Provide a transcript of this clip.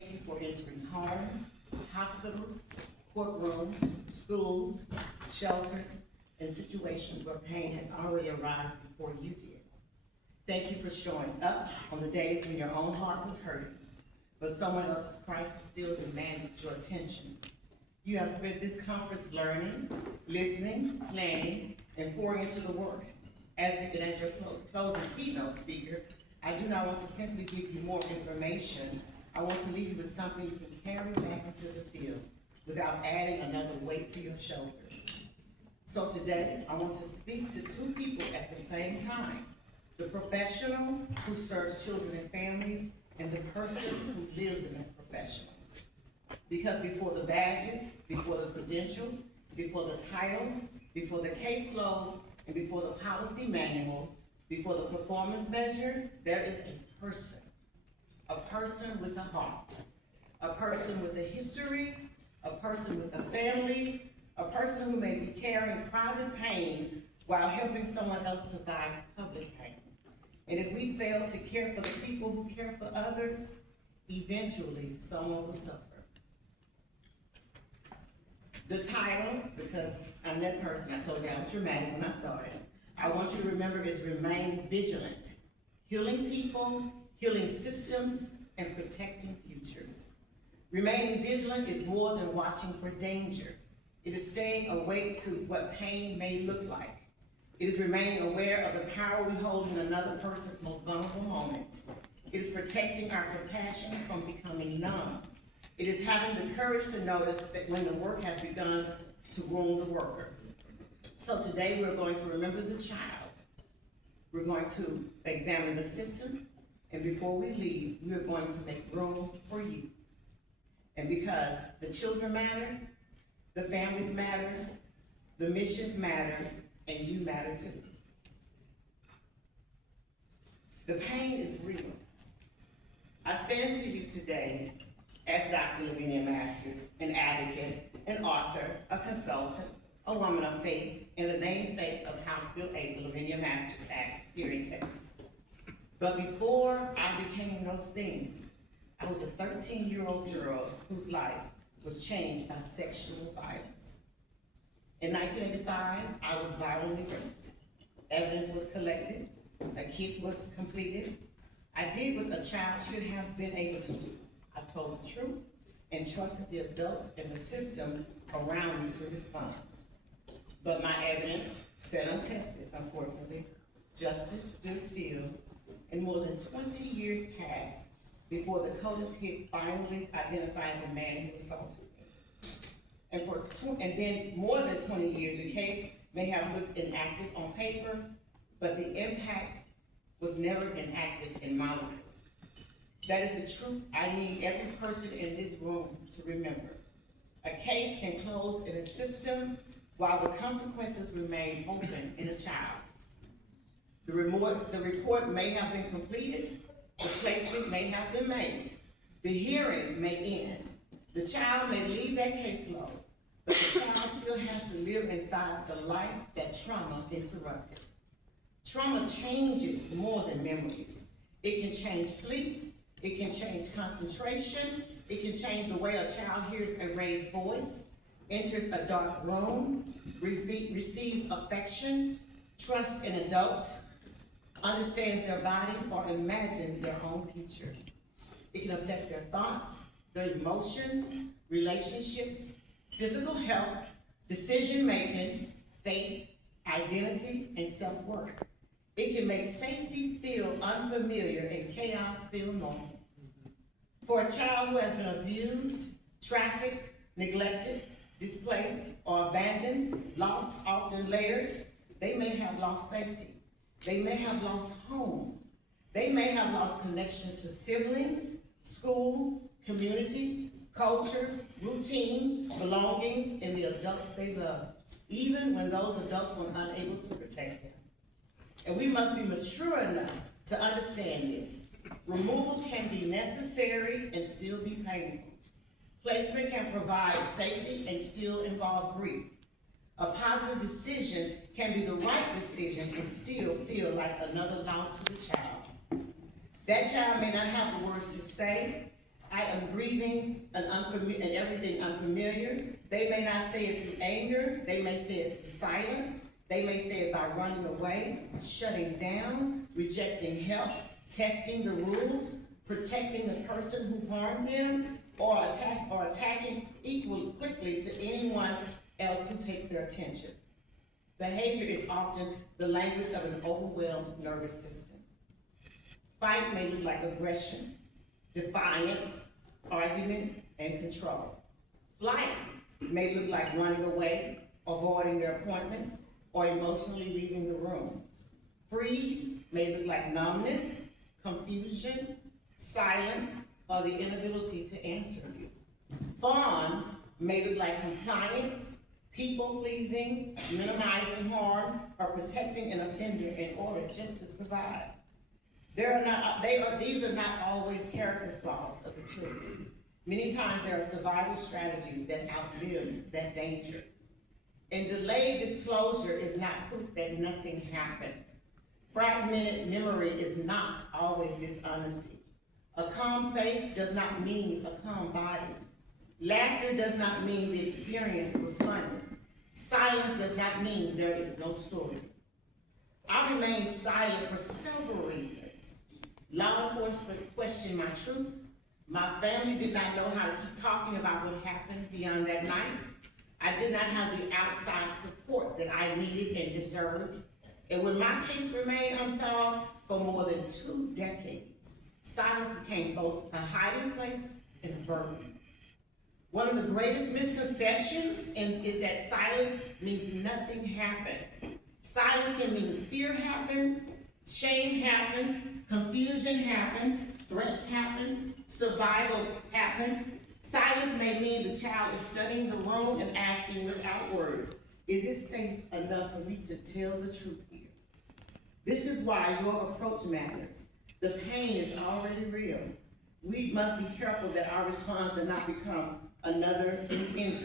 Thank you for entering homes, hospitals, courtrooms, schools, shelters, and situations where pain has already arrived before you did. Thank you for showing up on the days when your own heart was hurting, but someone else's crisis still demanded your attention. You have spent this conference learning, listening, planning, and pouring into the work. As your closing keynote speaker, I do not want to simply give you more information. I want to leave you with something you can carry back into the field without adding another weight to your shoulders. So today, I want to speak to two people at the same time: the professional who serves children and families, and the person who lives in that profession. Because before the badges, before the credentials, before the title, before the caseload, and before the policy manual, before the performance measure, there is a person with a heart, a person with a history, a person with a family, a person who may be carrying private pain while helping someone else survive public pain. And if we fail to care for the people who care for others, eventually someone will suffer. The title, because I'm that person, I told you I was dramatic when I started, I want you to remember is Remain Vigilant. Healing people, healing systems, and protecting futures. Remaining vigilant is more than watching for danger. It is staying awake to what pain may look like. It is remaining aware of the power we hold in another person's most vulnerable moment. It is protecting our compassion from becoming numb. It is having the courage to notice that when the work has begun to wound the worker. So today we're going to remember the child. We're going to examine the system, and before we leave, we are going to make room for you. And because the children matter, the families matter, the missions matter, and you matter too. The pain is real. I stand to you today as Dr. Lavinia Masters, an advocate, an author, a consultant, a woman of faith, and the namesake of House Bill 8, the Lavinia Masters Act here in Texas. But before I became those things, I was a 13-year-old girl whose life was changed by sexual violence. In 1985, I was violently raped. Evidence was collected, a kit was completed. I did what a child should have been able to do. I told the truth and trusted the adults and the systems around me to respond. But my evidence sat untested, unfortunately. Justice stood still, and more than 20 years passed before the CODIS hit finally identified the man who assaulted me. And then more than 20 years, the case may have looked inactive on paper, but the impact was never enacted in my life. That is the truth I need every person in this room to remember. A case can close in a system while the consequences remain open in a child. The report may have been completed, the placement may have been made, the hearing may end, the child may leave that caseload, but the child still has to live inside the life that trauma interrupted. Trauma changes more than memories. It can change sleep, it can change concentration, it can change the way a child hears a raised voice, enters a dark room, receives affection, trusts an adult, understands their body, or imagines their own future. It can affect their thoughts, their emotions, relationships, physical health, decision-making, faith, identity, and self-worth. It can make safety feel unfamiliar and chaos feel normal. For a child who has been abused, trafficked, neglected, displaced, or abandoned, loss often layered, they may have lost safety. They may have lost home. They may have lost connection to siblings, school, community, culture, routine, belongings, and the adults they love, even when those adults were unable to protect them. And we must be mature enough to understand this. Removal can be necessary and still be painful. Placement can provide safety and still involve grief. A positive decision can be the right decision and still feel like another loss to the child. That child may not have the words to say, I am grieving and everything unfamiliar. They may not say it through anger. They may say it through silence. They may say it by running away, shutting down, rejecting help, testing the rules, protecting the person who harmed them, or attaching equally quickly to anyone else who takes their attention. Behavior is often the language of an overwhelmed nervous system. Fight may look like aggression, defiance, argument, and control. Flight may look like running away, avoiding their appointments, or emotionally leaving the room. Freeze may look like numbness, confusion, silence, or the inability to answer you. Fawn may look like compliance, people-pleasing, minimizing harm, or protecting an offender in order just to survive. These are not always character flaws of the children. Many times there are survival strategies that outlive that danger. And delayed disclosure is not proof that nothing happened. Fragmented memory is not always dishonesty. A calm face does not mean a calm body. Laughter does not mean the experience was funny. Silence does not mean there is no story. I remained silent for several reasons. Law enforcement questioned my truth. My family did not know how to keep talking about what happened beyond that night. I did not have the outside support that I needed and deserved. And when my case remained unsolved for more than 2 decades, silence became both a hiding place and a burden. One of the greatest misconceptions is that silence means nothing happened. Silence can mean fear happened, shame happened, confusion happened, threats happened, survival happened. Silence may mean the child is studying the room and asking without words, is it safe enough for me to tell the truth here? This is why your approach matters. The pain is already real. We must be careful that our response does not become another injury.